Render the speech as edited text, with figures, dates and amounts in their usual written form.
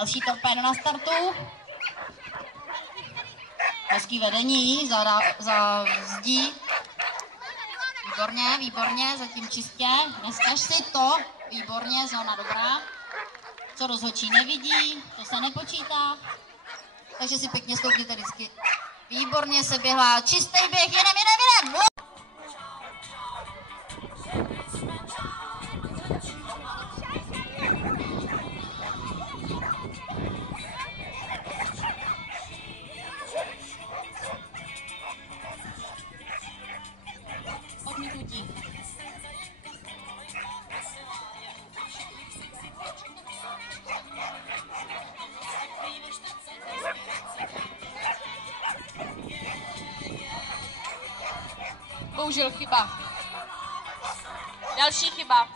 Další torpédo na startu. Hezký vedení za zdí. Výborně, výborně, zatím čistě. Neskaž si to. Výborně, zóna dobrá. Co rozhodčí nevidí, to se nepočítá. Takže si pěkně stoupněte vždycky. Výborně se běhla. Čistý běh, jedem. Odmítnutí. Bohužel chyba. Další chyba.